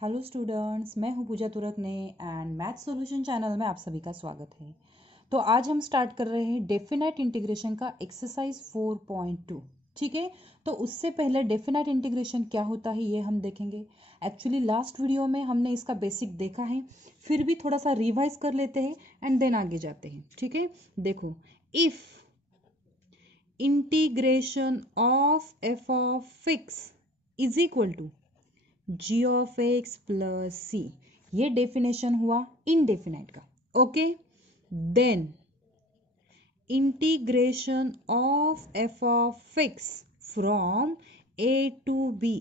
Hello students, मैं हूं पूजा तुरकने and math solution channel में आप सभी का स्वागत है। तो आज हम स्टार्ट कर रहे हैं डेफिनेट इंटीग्रेशन का एक्सरसाइज 4.2। ठीक है, तो उससे पहले डेफिनेट इंटीग्रेशन क्या होता है ये हम देखेंगे। एक्चुअली लास्ट वीडियो में हमने इसका बेसिक देखा है, फिर भी थोड़ा सा रिवाइज कर लेते हैं एंड देन आगे जाते हैं। ठीक है, देखो, if integration of F of X is equal to G of x plus C, ये डेफिनेशन हुआ इनडेफिनाइट का। Okay, then integration of F of X from A to B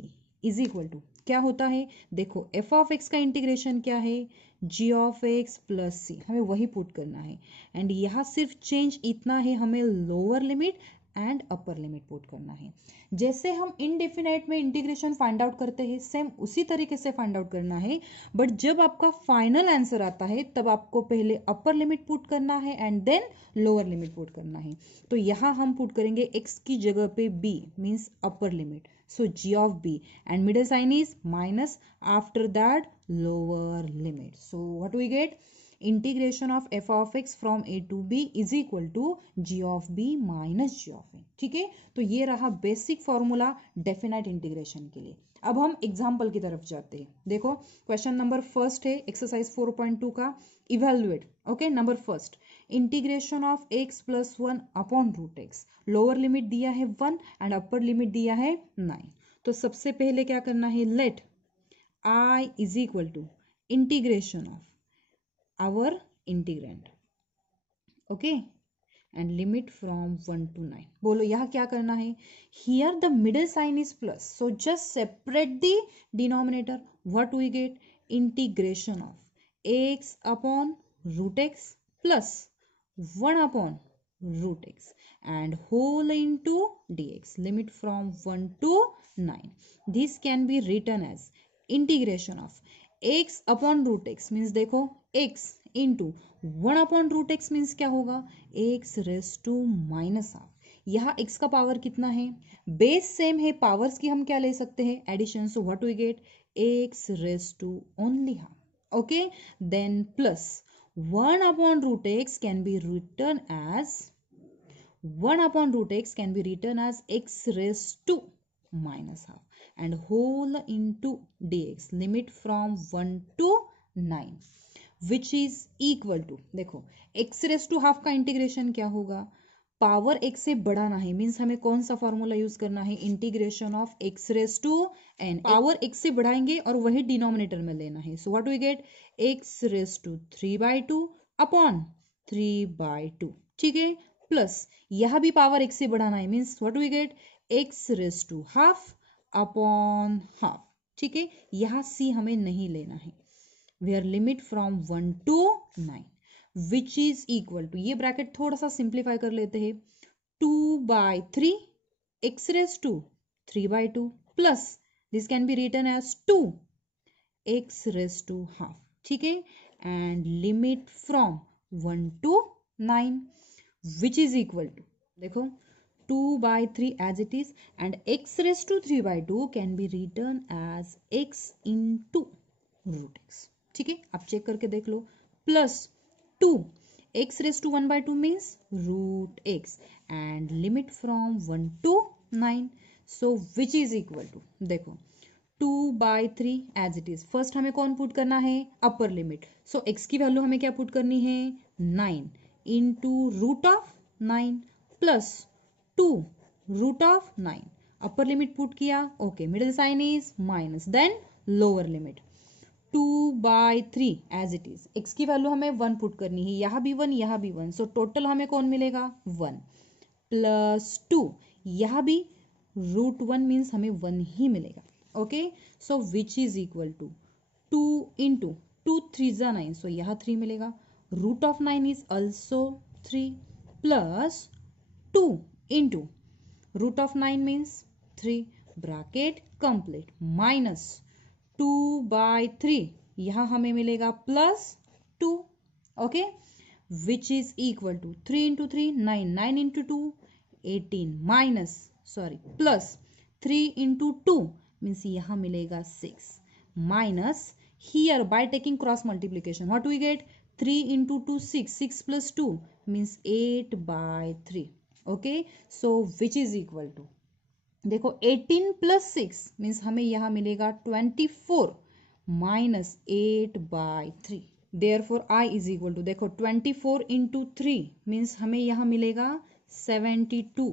is equal to क्या होता है। देखो, एफ ऑफ एक्स का integration क्या है, G of x plus C, हमें वही पुट करना है। एंड यहाँ सिर्फ चेंज इतना है, हमें lower limit and upper limit put करना है। जैसे हम इनडेफिनाइट में इंटीग्रेशन फाइंड आउट करते हैं, सेम उसी तरीके से फाइंड आउट करना है। बट जब आपका फाइनल आंसर आता है तब आपको पहले अपर लिमिट पुट करना है and then lower limit put करना है। तो यहाँ हम पुट करेंगे x की जगह पे b, means upper limit, so g of b and middle sign is minus, after that lower limit. So what we get, integration of F of X from A to B is equal to G of B minus G of A. ठीक है, तो ये रहा basic formula definite integration के लिए। अब हम example की तरफ जाते हैं। देखो, क्वेश्चन नंबर फर्स्ट है एक्सरसाइज 4.2 का, evaluate. Okay, number first, integration of x plus 1 upon root x, lower limit दिया है 1 एंड अपर लिमिट दिया है 9। तो सबसे पहले क्या करना है, let I is equal to integration of our integrand, okay, and limit from 1 to 9। बोलो यहाँ क्या करना है, here the middle sign is plus, so just separate the denominator। what we get, integration of x upon root x plus 1 upon root x and whole into dx, limit from 1 to 9। this can be written as integration of x upon root x, means देखो x into 1 upon root x means क्या होगा, x raise to minus half. यहाँ x का power कितना है, base same है, powers की हम क्या ले सकते हैं, addition. So what we get, x raise to only half. Okay, then plus 1 upon root x can be written as 1 upon root x can be written as x raised to minus half and whole into dx, limit from 1 to 9, which is equal to, देखो x raised to half का integration क्या होगा, power x से बढ़ाना है, means हमें कौन सा फॉर्मूला यूज करना है, integration of x raise to n, power x से बढ़ाएंगे और वही डिनोमिनेटर में लेना है। So what we get, x raise to 3/2 upon 3/2। ठीक है, प्लस यह भी पावर x से बढ़ाना है, means what we get, x raise to half upon half. ठीक है, यहाँ c हमें नहीं लेना है, where limit from 1 to 9, which is equal to, ये ब्रैकेट थोड़ा सा सिंप्लीफाई कर लेते हैं, 2/3 x raise to 3/2 plus this can be written as 2 x raise to half. ठीक है, and limit from 1 to 9, which is equal to, देखो 2/3 as it is and x raised to 3/2 can be written as x into root x। ठीक है, आप check करके देख लो, plus 2 x raised to 1/2 means root x and limit from 1 to 9, so which is equal to, देखो 2/3 as it is, first हमें कौन put करना है, अपर लिमिट। सो x की वैल्यू हमें क्या पुट करनी है, 9 into root of 9 plus 2 root of 9, upper limit put किया, okay, middle sign is minus, then lower limit 2/3 as it is, x की वैल्यू हमें 1 पुट करनी है, यहाँ भी 1 यहाँ भी 1, सो टोटल हमें कौन मिलेगा 1 प्लस 2, यहाँ भी रूट 1 मीन्स हमें 1 ही मिलेगा। Okay, so which is equal to 2 into 2 3 9, सो यहाँ 3 मिलेगा, root of 9 is also 3 plus 2 into root of 9 means 3, bracket complete, minus 2/3, यहाँ हमें मिलेगा plus 2। Okay, which is equal to 3 into 3 9, 9 into 2 18 minus, sorry, plus 3 into 2 means यहाँ मिलेगा 6, minus here by taking cross multiplication what we get 3 into 2 6 plus 2 means 8 by 3. Okay, so which is equal to देखो 18 plus 6 means हमें यहाँ मिलेगा 24 minus 8 by 3. Therefore I is equal to देखो 24 into 3 means हमें यहाँ मिलेगा 72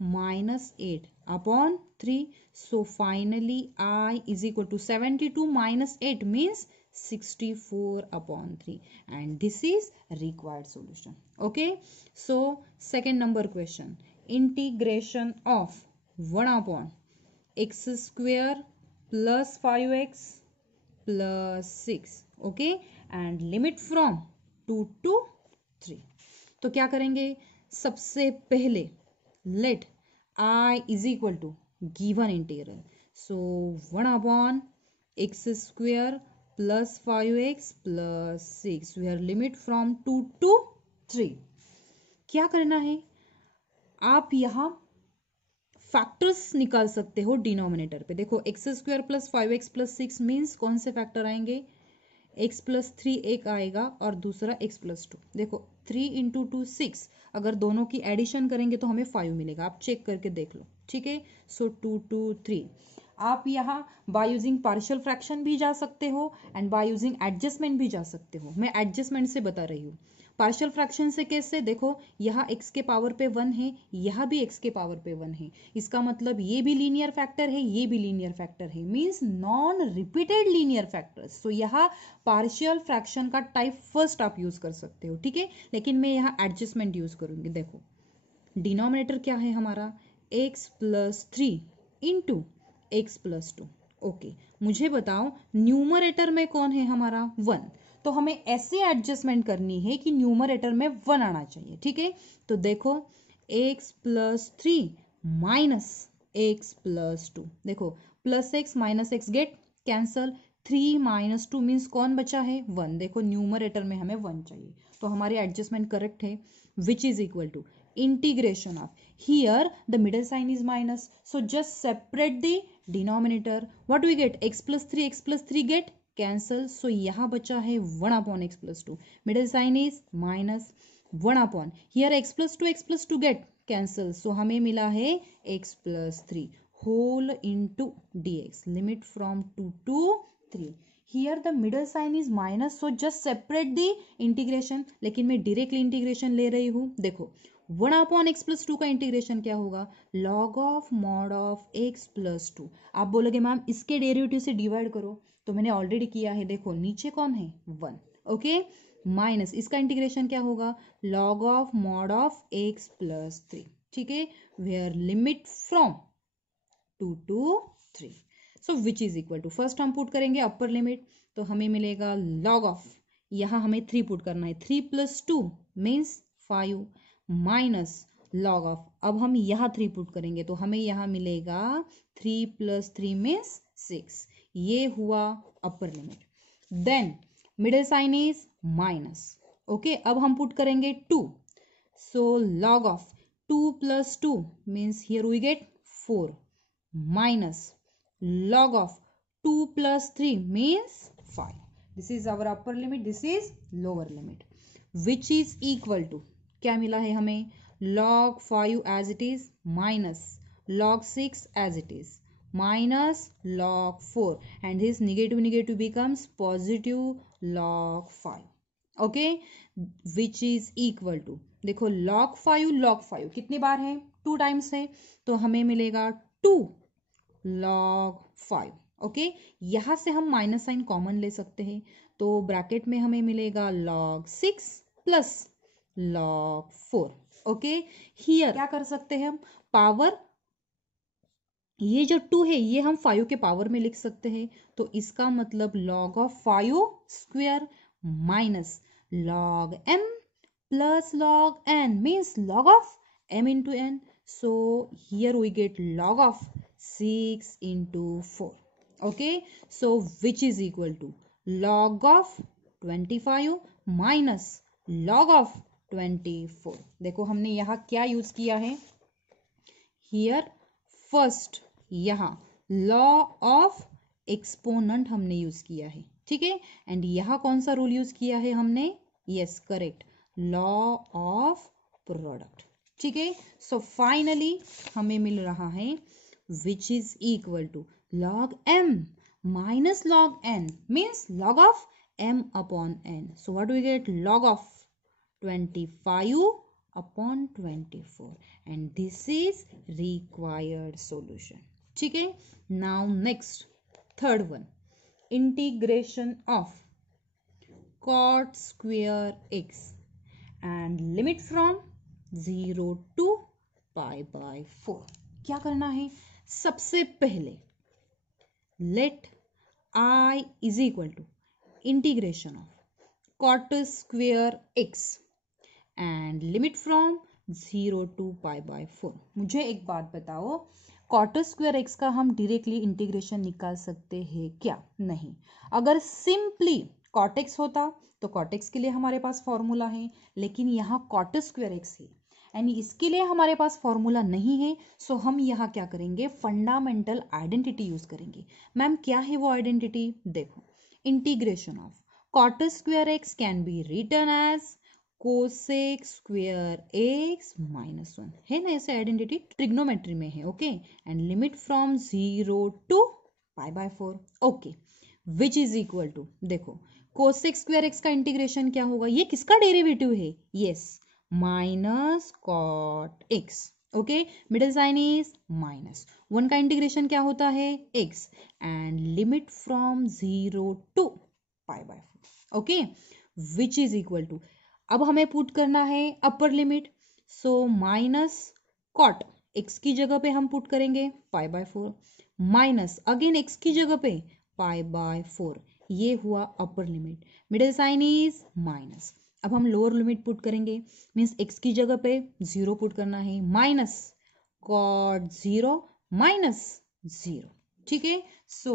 minus 8 upon 3. So finally I is equal to 72 minus 8 means 64 upon 3 and this is required solution. Okay, so second number question, integration of 1 upon x square plus 5x plus 6. Okay, and limit from 2 to 3. तो क्या करेंगे, सबसे पहले let I is equal to given integral. So 1 upon x square plus 5x plus 6. We are limit from 2 to 3. क्या करना है, आप यहाँ फैक्टर्स निकाल सकते हो डिनोमिनेटर पे. देखो x square plus 5x plus 6 means कौन से फैक्टर आएंगे, x प्लस 3 एक आएगा और दूसरा x प्लस 2. देखो 3 इंटू 2 6, अगर दोनों की एडिशन करेंगे तो हमें 5 मिलेगा. आप चेक करके देख लो. ठीक है, सो 2 2 3. आप यहाँ बाय यूजिंग पार्शियल फ्रैक्शन भी जा सकते हो एंड बाय यूजिंग एडजस्टमेंट भी जा सकते हो. मैं एडजस्टमेंट से बता रही हूँ. पार्शियल फ्रैक्शन से कैसे, देखो यहाँ x के पावर पे 1 है, यहाँ भी x के पावर पे 1 है. इसका मतलब ये भी लीनियर फैक्टर है, ये भी लीनियर फैक्टर है, means non repeated linear factors. So यहाँ पार्शियल फ्रैक्शन का टाइप फर्स्ट आप यूज कर सकते हो. ठीक है, लेकिन मैं यहाँ एडजस्टमेंट यूज करूंगी. देखो डिनोमिनेटर क्या है हमारा, x plus 3 into x plus 2. Okay, मुझे बताओ न्यूमरेटर में कौन है हमारा 1. तो हमें ऐसे एडजस्टमेंट करनी है कि न्यूमरेटर में 1 आना चाहिए. ठीक है, तो देखो x plus 3 minus x plus 2. देखो plus x minus x get cancel, 3 minus 2 means कौन बचा है 1. देखो न्यूमरेटर में हमें 1 चाहिए, तो हमारी एडजस्टमेंट करेक्ट है. Which is equal to integration of, here the middle sign is minus, so just separate the denominator. What do we get, x plus 3 get cancel, so यहाँ बचा है 1 upon x plus 2. middle sign is minus 1 upon, here x plus 2 get cancel, so हमें मिला है x plus 3 whole into dx. limit from 2 to 3. Here the middle sign is minus, so just separate the integration. लेकिन मैं directly integration ले रही हूँ. देखो 1 upon x plus 2 का इंटीग्रेशन क्या होगा, log of mod of x plus 2. आप बोलोगे मैम इसके डेरिवेटिव से डिवाइड करो, तो मैंने ऑलरेडी किया है. देखो नीचे कौन है 1. ओके, माइनस इसका इंटीग्रेशन क्या होगा, log of mod of x plus 3. ठीक है, where limit from 2 to 3. So which is equal to, first हम पुट करेंगे अपर लिमिट, तो हमें मिलेगा लॉग ऑफ, यहाँ हमें 3 पुट करना है, 3 plus 2 means 5 minus log of, अब हम यहाँ 3 पुट करेंगे तो हमें यहाँ मिलेगा 3 प्लस 3 मीन्स 6. ये हुआ upper limit. Then middle sign is minus. Okay, अब हम पुट करेंगे 2, so log of 2 plus 2 means here we get 4 minus log of 2 plus 3 means 5. This is our upper limit, this is lower limit, which is equal to, क्या मिला है हमें, log 5 as it is minus log 6 as it is minus log 4, and this negative becomes positive log 5. okay, which is equal to, देखो log 5 कितनी बार है, 2 times है, तो हमें मिलेगा 2 log 5. ओके, यहां से हम माइनस साइन कॉमन ले सकते हैं, तो ब्रैकेट में हमें मिलेगा log 6 plus log 4. Okay, here क्या कर सकते हैं हम, पावर, ये जो 2 है ये हम 5 के पावर में लिख सकते हैं, तो इसका मतलब log of 5 square minus log m plus log n means log of m into n. So here we get log of 6 into 4. Okay, so which is equal to log of 25 minus log of 24. देखो हमने यहाँ क्या use किया है, here first यहाँ law of exponent हमने use किया है, ठीक है। एंड यहाँ कौन सा रूल यूज किया है हमने, yes correct, law of product, ठीक है। सो फाइनली हमें मिल रहा है which is equal to log m minus log n means log of m upon n. So what do we get, log of 25 upon 24, and this is required solution, ठीक है। Now next third one, integration of cot square x and limit from 0 to pi by 4. क्या करना है, सबसे पहले let I is equal to integration of cot square x and limit from 0 to pi by 4. मुझे एक बात बताओ, cot square x का हम डायरेक्टली इंटीग्रेशन निकाल सकते हैं क्या, नहीं। अगर सिंपली cot x होता तो cot x के लिए हमारे पास फॉर्मूला है, लेकिन यहाँ cot square x है यानी इसके लिए हमारे पास फॉर्मूला नहीं है। सो हम यहाँ क्या करेंगे, फंडामेंटल आइडेंटिटी यूज करेंगे। मैम क्या है वो आइडेंटिटी, देखो, integration of cot square x can be written as cosec square x minus 1, है ना, ऐसे आइडेंटिटी ट्रिग्नोमेट्री में है, okay. And limit from 0 to pi by 4, okay, which is equal to, देखो कोसेक स्क्वायर एक्स का integration क्या होगा, ये किसका डेरिवेटिव है, yes minus cot x, okay, middle sign is minus 1 का इंटीग्रेशन क्या होता है, x, and limit from 0 to pi by 4, okay, which is equal to, अब हमें पुट करना है upper limit, so minus cot x की जगह पे हम पुट करेंगे pi by 4 minus again x की जगह पे पाई बाय 4, ये हुआ upper limit, middle sign is minus. अब हम लोअर लिमिट पुट करेंगे, मीन्स एक्स की जगह पे 0 पुट करना है, माइनस कॉट 0 माइनस 0, ठीक है। So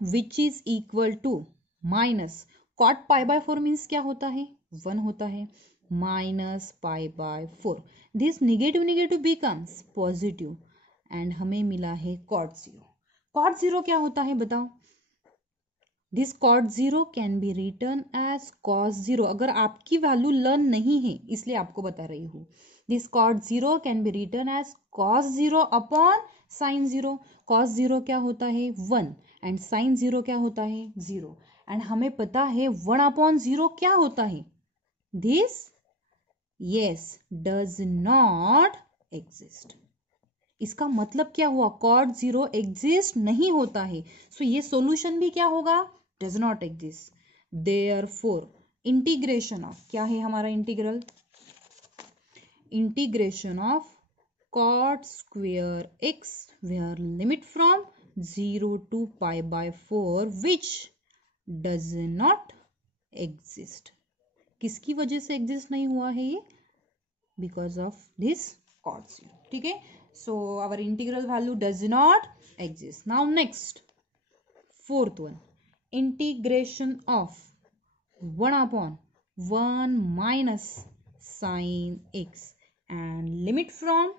which is equal to minus cot pi by 4 means क्या होता है, 1 होता है, minus pi by 4, this negative negative becomes positive, and हमें मिला है कॉट 0। कॉट 0 क्या होता है बताओ, this cot 0 can be written as cos 0, अगर आपकी वैल्यू लर्न नहीं है इसलिए आपको बता रही हूँ, this cot 0 can be written as cos 0 upon sine 0, cos 0 क्या होता है 1 एंड साइन 0 क्या होता है 0, एंड हमें पता है 1 अपॉन 0 क्या होता है, this yes does not exist. इसका मतलब क्या हुआ, कॉट 0 एग्जिस्ट नहीं होता है, सो ये सॉल्यूशन भी क्या होगा, does not exist. Therefore integration of, क्या है हमारा integral, integration of cot square x where limit from 0 to pi by 4 which does not exist, किसकी वजह से एग्जिस्ट नहीं हुआ है ये, बिकॉज ऑफ दिस कॉट 0, ठीक है। So our integral value does not exist. Now next, fourth one, integration of 1 upon 1 minus sine x and limit from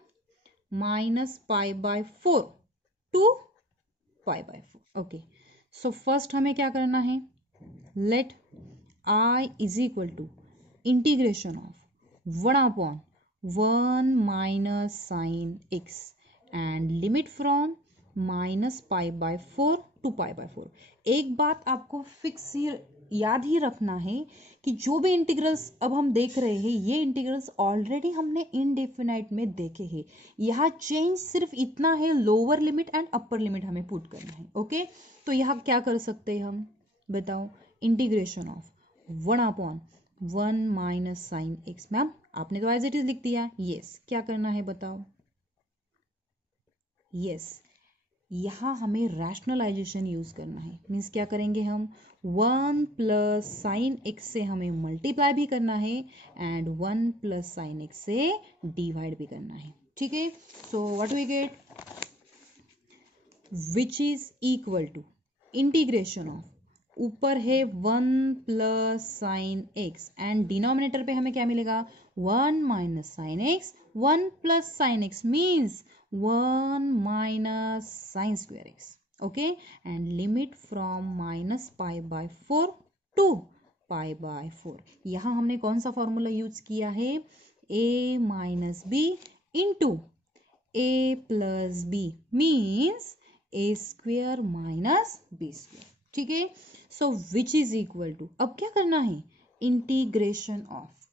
minus pi by 4 to pi by 4. Okay. So first हमें क्या करना है, let I is equal to integration of 1 upon 1 minus sine x and limit from minus pi by 4 to pi by 4. एक बात आपको fix याद ही रखना है कि जो भी इंटीग्रल्स अब हम देख रहे हैं ये इंटीग्रल्स ऑलरेडी हमने इनडेफिनाइट में देखे हैं, यहाँ चेंज सिर्फ इतना है, lower limit and upper limit हमें पुट करना है, ओके। तो यहाँ क्या कर सकते हैं हम बताओ, integration of 1 upon 1 minus sine x, ma'am आपने तो एज इट इज लिख दिया, यस क्या करना है बताओ, यस यहाँ हमें रैशनलाइजेशन यूज करना है, मीन्स क्या करेंगे हम 1 प्लस साइन एक्स से हमें मल्टीप्लाई भी करना है एंड 1 प्लस साइन एक्स से डिवाइड भी करना है, ठीक है। So what we get, which is equal to integration of, ऊपर है 1 plus sine X and denominator पे हमें क्या मिलेगा 1 minus sine X, 1 plus sine X means 1 minus sine square X, okay and limit from -π/4 to π/4। यहाँ हमने कौन सा फॉर्मूला यूज किया है, a minus b into a plus b means a square minus b square. ठीक है, so which is equal to, अब क्या करना है, integration of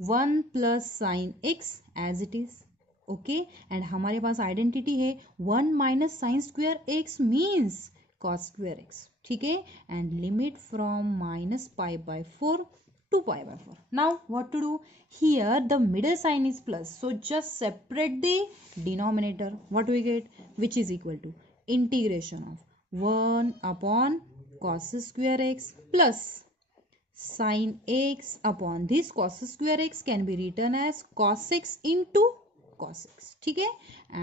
1 plus sine x as it is. Okay and हमारे पास आइडेंटिटी है 1 minus sine square x means cos square x. ठीक है and limit from -π/4 to π/4। now what to do, here the middle sign is plus, so just separate the denominator, what we get, which is equal to integration of 1 upon cos square x plus sin x upon this cos square x can be written as cos x into cos x। ठीक है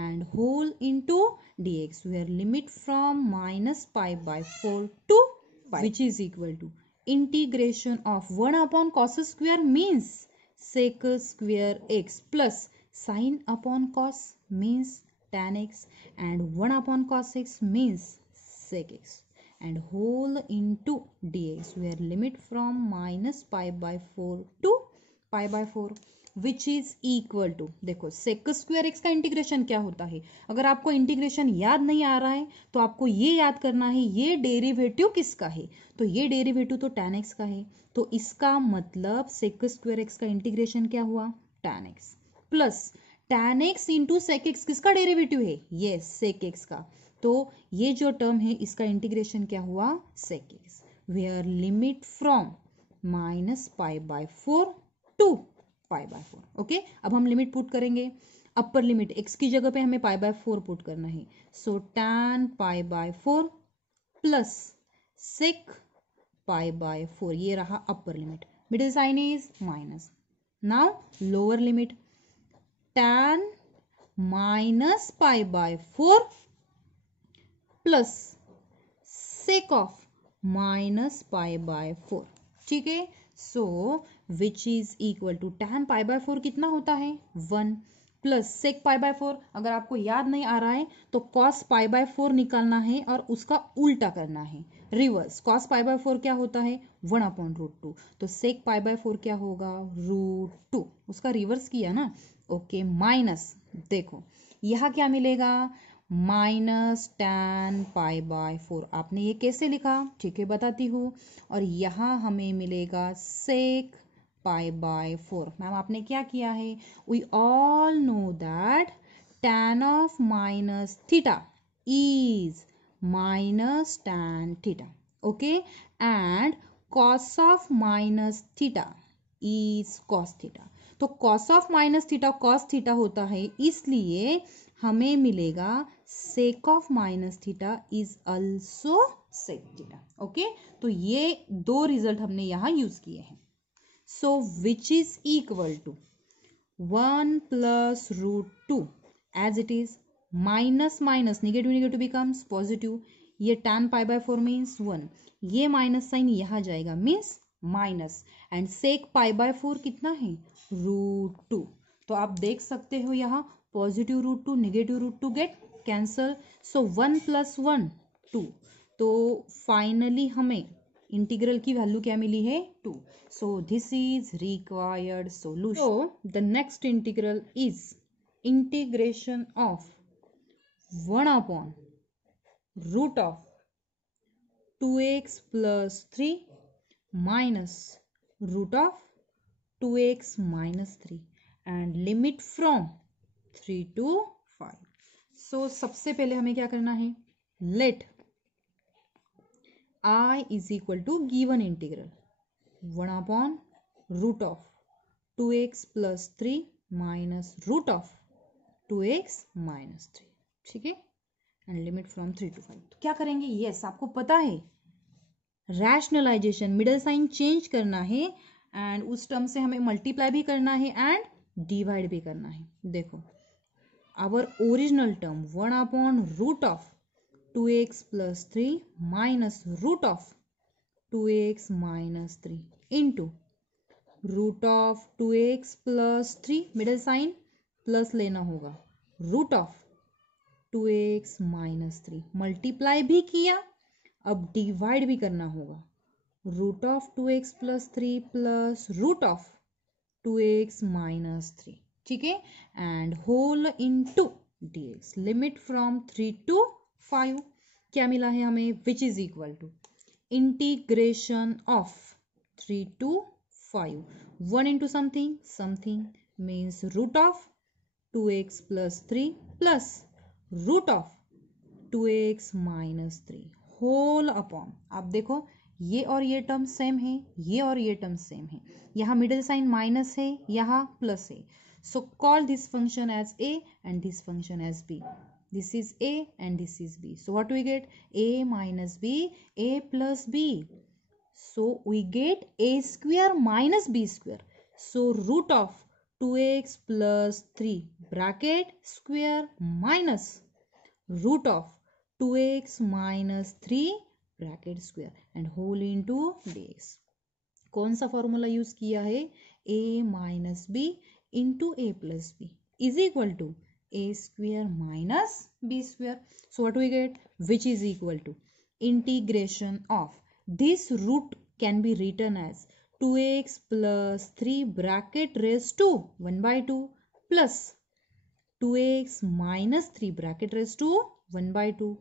and whole into dx where limit from -π/4 to π, which is equal to integration of 1 upon cos square means sec square x plus sin upon cos means tan x and 1 upon cos x means sec x and whole into dx where limit from -π/4 to π/4 which is equal to, देखो sec square x का integration क्या होता है, अगर आपको integration याद नहीं आ रहा है तो आपको ये याद करना है ये डेरिवेटिव किसका है, तो ये डेरिवेटिव तो tan x का है, तो इसका मतलब सेक स्क्वायर एक्स का इंटीग्रेशन क्या हुआ, tan x plus tan x into sec x किसका डेरिवेटिव है, ये सेक एक्स का, तो ये जो टर्म है इसका इंटीग्रेशन क्या हुआ, sec X where limit from -π/4 to π/4। Okay अब हम लिमिट पुट करेंगे, अपर लिमिट x की जगह पे हमें π/4 पुट करना है, सो tan π/4 प्लस sec π/4, ये रहा upper limit, middle sign is minus. Now lower limit tan -π/4 plus sec of -π/4। ठीक है so which is equal to tan π/4 कितना होता है 1 प्लस sec π/4, अगर आपको याद नहीं आ रहा है तो cos π/4 निकालना है और उसका उल्टा करना है, रिवर्स। cos π/4 क्या होता है 1/√2, तो sec π/4 क्या होगा √2, उसका रिवर्स किया ना। ओके माइनस, देखो यहाँ क्या मिलेगा माइनस tan π/4, आपने ये कैसे लिखा, ठीक है बताती हूँ, और यहाँ हमें मिलेगा sec π/4। मैम आपने क्या किया है, we all know that tan of minus theta is minus tan theta, okay and cos of minus theta is cos theta, तो cos of minus theta cos theta होता है, इसलिए हमें मिलेगा sec of minus theta is also sec theta. Okay तो ये दो result हमने यहाँ यूज किए हैं। So which is equal to 1 plus √2 as it is, minus minus negative negative becomes positive, ये tan π/4 मीन्स 1, ये माइनस साइन यहाँ जाएगा मीन्स माइनस, एंड sec π/4 कितना है √2, तो आप देख सकते हो यहाँ पॉजिटिव √2 नेगेटिव √2 गेट कैंसल, सो 1 प्लस 1 2, तो फाइनली हमें इंटीग्रल की वैल्यू क्या मिली है 2, सो this is required solution. So the next integral is integration of 1/√2x plus 3 minus √2x minus 3 and limit from 3 to 5। सो सबसे पहले हमें क्या करना है, late I is equal to given integral 1/√2x plus 3 minus √2x minus 3। ठीक है and limit from 3 to 5, तो क्या करेंगे, यस आपको पता है रैशनलाइजेशन, मिडल साइन चेंज करना है एंड उस टर्म से हमें मल्टीप्लाई भी करना है एंड डिवाइड भी करना है। देखो our original term 1/√2x plus 3 minus √2x minus 3 into √2x plus 3, middle sign plus लेना होगा 2x-3 मल्टीप्लाई भी किया, अब डिवाइड भी करना होगा। Root of 2x+3 plus root of 2x-3, ठीक है, and whole into dx, limit from 3 to 5 क्या मिला है हमें, which is equal to integration of 3 to 5, 1 into something means root of 2x+3 plus root of 2x-3 whole upon, आप देखो ये और ये टर्म सेम है, ये और ये टर्म सेम है, यहाँ मिडिल साइन माइनस है, यहाँ प्लस है, so call this function as a and this function as b. This is a and this is b, so what we get, a minus b, a plus b, so we get a square minus b square, so root of 2x+3 bracket square minus root of 2x-3 bracket square and whole into dx। कौन सा formula use किया है, a minus b into a plus b is equal to a square minus b square, so what we get, which is equal to integration of this root can be written as 2x+3 bracket raise to 1/2 plus 2x-3 bracket raise to 1/2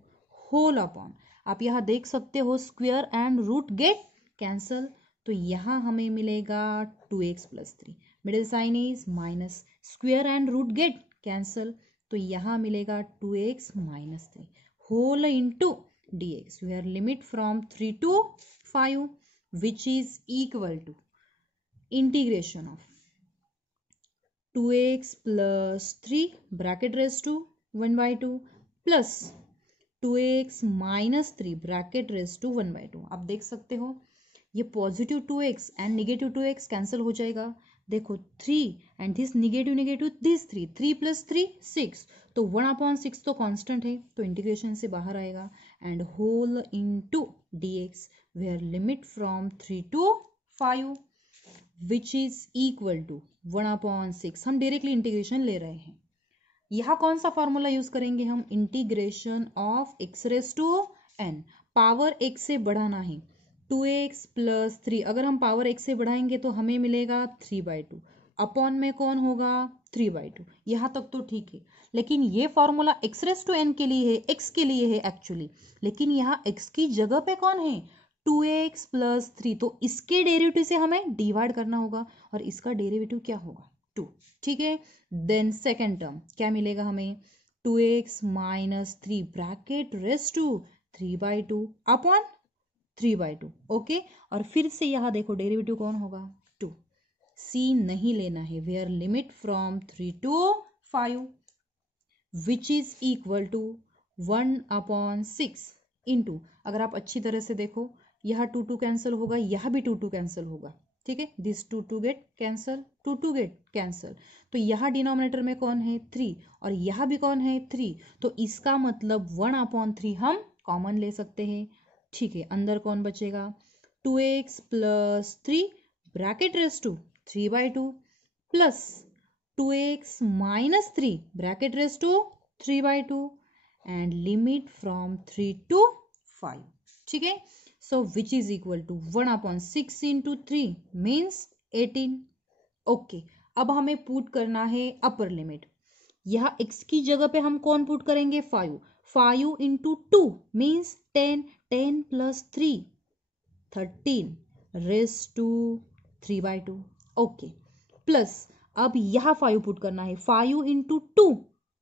whole upon, आप यहाँ देख सकते हो square and root get cancel, तो यहाँ हमें मिलेगा 2x+3, middle sign is minus, square and root get cancel, तो यहाँ मिलेगा 2x-3 whole into dx, where limit from 3 to 5 which is equal to integration of 2x+3 bracket raise to 1/2 plus 2x-3 bracket raise to 1/2। आप देख सकते हो ये positive 2x and negative 2x cancel हो जाएगा, देखो 3 एंड दिस निगेटिव दिस 3 + 3 6, तो 1/6 तो कांस्टेंट है, तो इंटीग्रेशन से बाहर आएगा and whole into dx where limit from 3 to 5 which is equal to 1/6। हम डायरेक्टली इंटीग्रेशन ले रहे हैं, यहाँ कौन सा फॉर्मूला यूज करेंगे हम, integration of x raise to n, power x से बढ़ाना है, 2x+3 अगर हम पावर x से बढ़ाएंगे तो हमें मिलेगा 3/2, अपॉन में कौन होगा 3/2, यहाँ तक तो ठीक है, लेकिन ये formula x raise to n के लिए है, x के लिए है एक्चुअली, लेकिन यहाँ x की जगह पे कौन है 2x+3, तो इसके डेरिवेटिव से हमें डिवाइड करना होगा और इसका डेरिवेटिव क्या होगा 2, ठीक है। देन सेकेंड टर्म क्या मिलेगा हमें, 2x-3 bracket raise to 3/2 upon 3/2, okay, और फिर से यहाँ देखो डेरिवेटिव कौन होगा 2, c नहीं लेना है, where limit from 3 to 5 which is equal to 1/6 into, अगर आप अच्छी तरह से देखो यहाँ 2 कैंसिल होगा, यहाँ भी 2 कैंसिल होगा, ठीक है, this 2 get cancel, 2 gate cancel, तो यहाँ डिनोमिनेटर में कौन है 3 और यहाँ भी कौन है 3, तो इसका मतलब 1/3 हम कॉमन ले सकते हैं, ठीक है, अंदर कौन बचेगा 2x+3 bracket raise to 3/2 plus 2x-3 bracket raise to 3/2 and limit from 3 to 5, ठीक है, so which is equal to 1/6 into 3 means 18, okay. अब हमें पुट करना है अपर लिमिट, यहाँ x की जगह पे हम कौन पुट करेंगे 5 into 2 means 10 plus 3 13 raised to 3/2, okay, plus अब यहाँ 5 पुट करना है, 5 into 2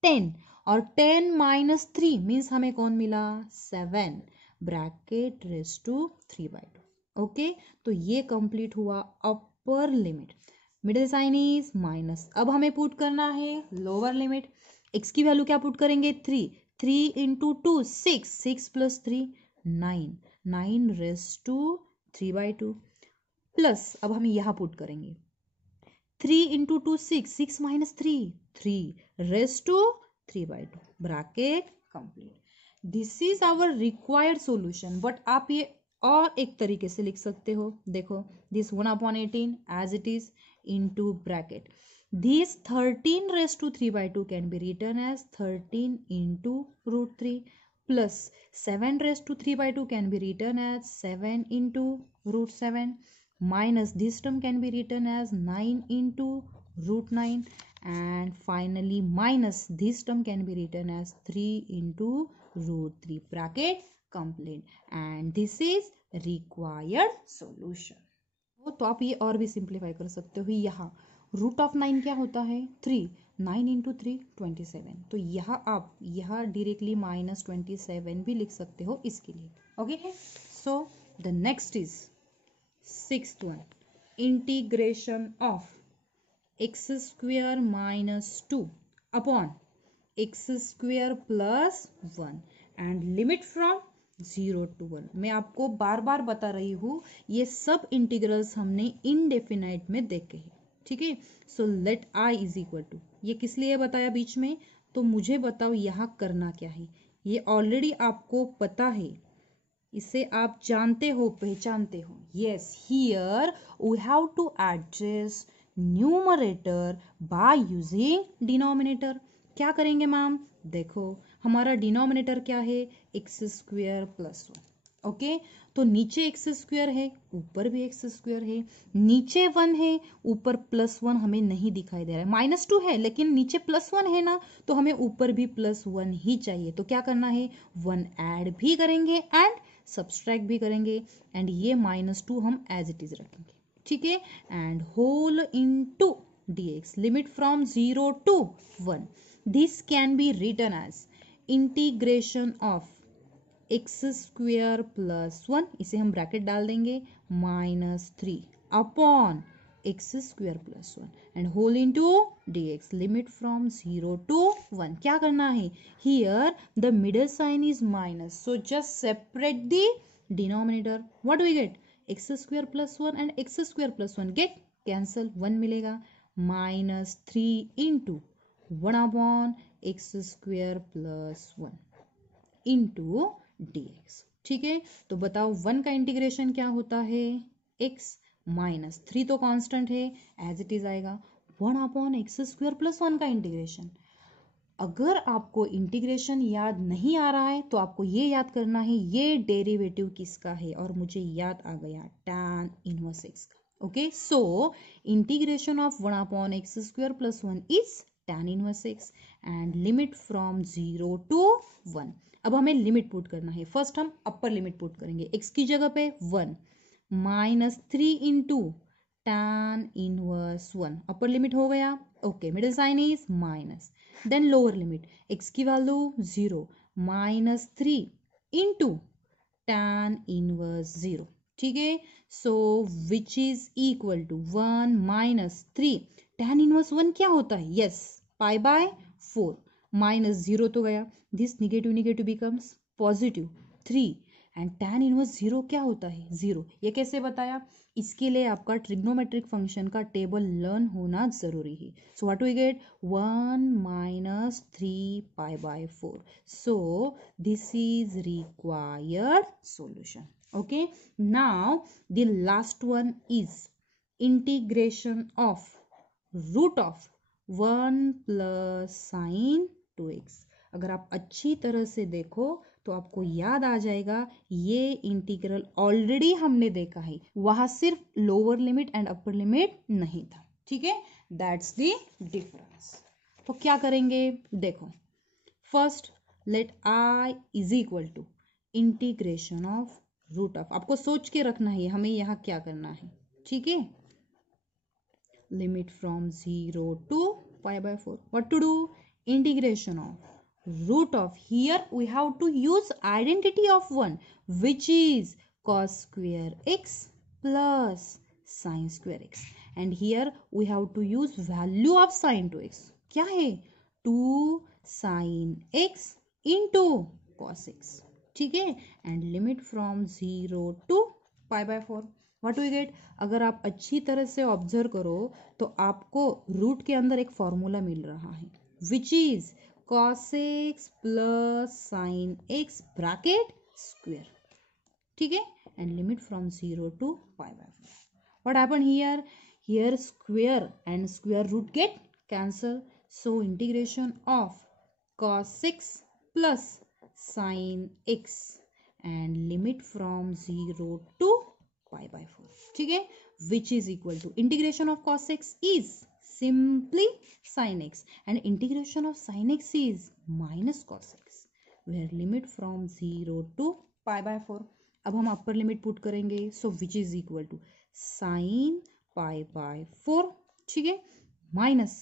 10 और 10 minus 3 means हमें कौन मिला 7 ब्रैकेट रेज टू 3/2, ओके, तो ये कंप्लीट हुआ upper limit, middle sign is minus, अब हमें पुट करना है लोअर लिमिट, x की वैल्यू क्या पुट करेंगे 3 into 2 6 plus 3 9 raise to 3/2 plus अब हम यहाँ पुट करेंगे 3 into 2 6 minus 3 raise to 3/2 bracket complete. This is our required solution, but आप ये और एक तरीके से लिख सकते हो, देखो this 1/18 as it is into bracket This 13 raised to 3 by 2 can be written as 13 into root 3 plus 7 raised to 3 by 2 can be written as 7 into root 7 minus this term can be written as 9 into root 9 and finally minus this term can be written as 3 into root 3 bracket complete and this is required solution. तो आप ये और भी simplify कर सकते हो. यहाँ root of 9 क्या होता है 3 9 इंटू 3 27 तो यहाँ आप यहाँ डायरेक्टली -27 भी लिख सकते हो इसके लिए. Okay so the next is 6th one integration of x square -2 upon x square plus 1 and limit from 0 to 1. मैं आपको बार बार बता रही हूँ ये सब इंटीग्रल्स हमने इनडेफिनाइट में देखे हैं. ठीक है so let I is equal to ये किस लिए बताया बीच में तो मुझे बताओ यहाँ करना क्या है. ये ऑलरेडी आपको पता है इसे आप जानते हो पहचानते हो. Yes here we have to adjust numerator by using denominator. क्या करेंगे मैम देखो हमारा डिनोमिनेटर क्या है एक्स स्क्वेयर प्लस 1. ओके तो नीचे एक्स स्क्वेयर है ऊपर भी एक्स स्क्वेयर है नीचे 1 है ऊपर +1 हमें नहीं दिखाई दे रहा है -2 है लेकिन नीचे +1 है ना तो हमें ऊपर भी +1 ही चाहिए. तो क्या करना है 1 ऐड भी करेंगे एंड सब्सट्रैक्ट भी करेंगे एंड ये -2 हम एज इट इज रखेंगे. ठीक है and whole into dx limit from 0 to 1. This can be written as integration of x square plus 1 इसे हम ब्रैकेट डाल देंगे -3 upon x square plus 1 and whole into dx limit from 0 to 1. क्या करना है here the middle sign is minus so just separate the denominator. What do we get x square plus 1 and x square plus 1 get cancel 1 मिलेगा -3 into 1 upon x square plus 1 into dx. ठीक है तो बताओ 1 का integration क्या होता है x -3 तो कांस्टेंट है एज इट इज आएगा 1 अपॉन एक्स स्क्वेयर प्लस 1 का इंटीग्रेशन. अगर आपको इंटीग्रेशन याद नहीं आ रहा है तो आपको ये याद करना है ये डेरिवेटिव किसका है और मुझे याद आ गया tan इनवर्स x का. Okay so integration of 1 upon x square plus 1 is tan inverse x and limit from 0 to 1. अब हमें लिमिट पुट करना है. फर्स्ट हम अपर लिमिट पुट करेंगे x की जगह पे 1 -3 into tan inverse 1 upper limit हो गया. Okay middle sign is minus then lower limit x की वैल्यू 0 -3 इंटू tan इनवर्स 0. ठीक है so which is equal to 1 -3 tan inverse 1 क्या होता है यस पाई बाय 4 -0 तो गया this negative becomes positive 3 and tan inverse 0 क्या होता है 0. ये कैसे बताया इसके लिए आपका ट्रिग्नोमेट्रिक फंक्शन का टेबल लर्न होना जरूरी है. So what we get 1 -3 pi by 4. So this is required solution. Okay now the last one is integration of root of 1 plus sin 2x. अगर आप अच्छी तरह से देखो तो आपको याद आ जाएगा ये इंटीग्रल ऑलरेडी हमने देखा है वहां सिर्फ lower limit and upper limit नहीं था. ठीक है दैट्स द डिफरेंस. तो क्या करेंगे देखो first let I is equal to integration of root of. आपको सोच के रखना है हमें यहाँ क्या करना है. ठीक है limit from 0 to pi by 4. What to do integration of root of here we have to use identity of 1 which is cos square x plus sin square x and here we have to use value of sin 2x. क्या है 2 sin x into cos x. ठीक है and limit from 0 to pi by 4. What we get अगर आप अच्छी तरह से observe करो तो आपको रूट के अंदर एक फॉर्मूला मिल रहा है which is cos x plus sin x bracket square. ठीक है and limit from 0 to pi by 4. What happened here? Here square and square root get cancel. So integration of cos 6 plus sin x and limit from 0 to pi by 4. ठीक है, which is equal to integration of cos x is simply sin x and integration of sin x is minus cos x where limit from 0 to pi by 4. अब हम upper limit put करेंगे. So which is equal to sine pi by 4. ठीक है, minus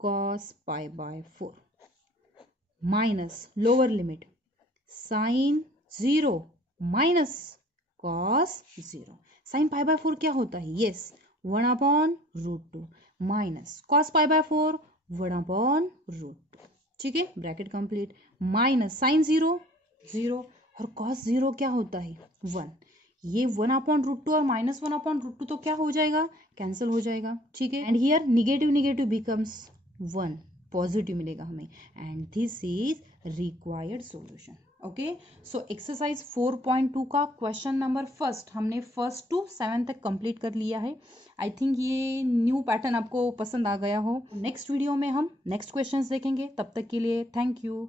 cos pi by 4 minus lower limit sine 0 minus cos 0. Sine pi by 4 क्या होता है? Yes, 1/√2 minus cos pi by 4 1/√2. ठीक है, ब्रैकेट कंप्लीट. माइनस साइन 0 0 और cos 0 क्या होता है? 1. ये 1/√2 और माइनस 1/√2 तो क्या हो जाएगा? कैंसिल हो जाएगा. ठीक है, and here negative negative becomes 1, positive मिलेगा हमें. And this is required solution. Okay, so exercise 4.2 का क्वेश्चन नंबर फर्स्ट हमने 1st to 7th तक कंप्लीट कर लिया है. आई थिंक ये न्यू पैटर्न आपको पसंद आ गया हो. नेक्स्ट वीडियो में हम नेक्स्ट क्वेश्चंस देखेंगे. तब तक के लिए थैंक यू.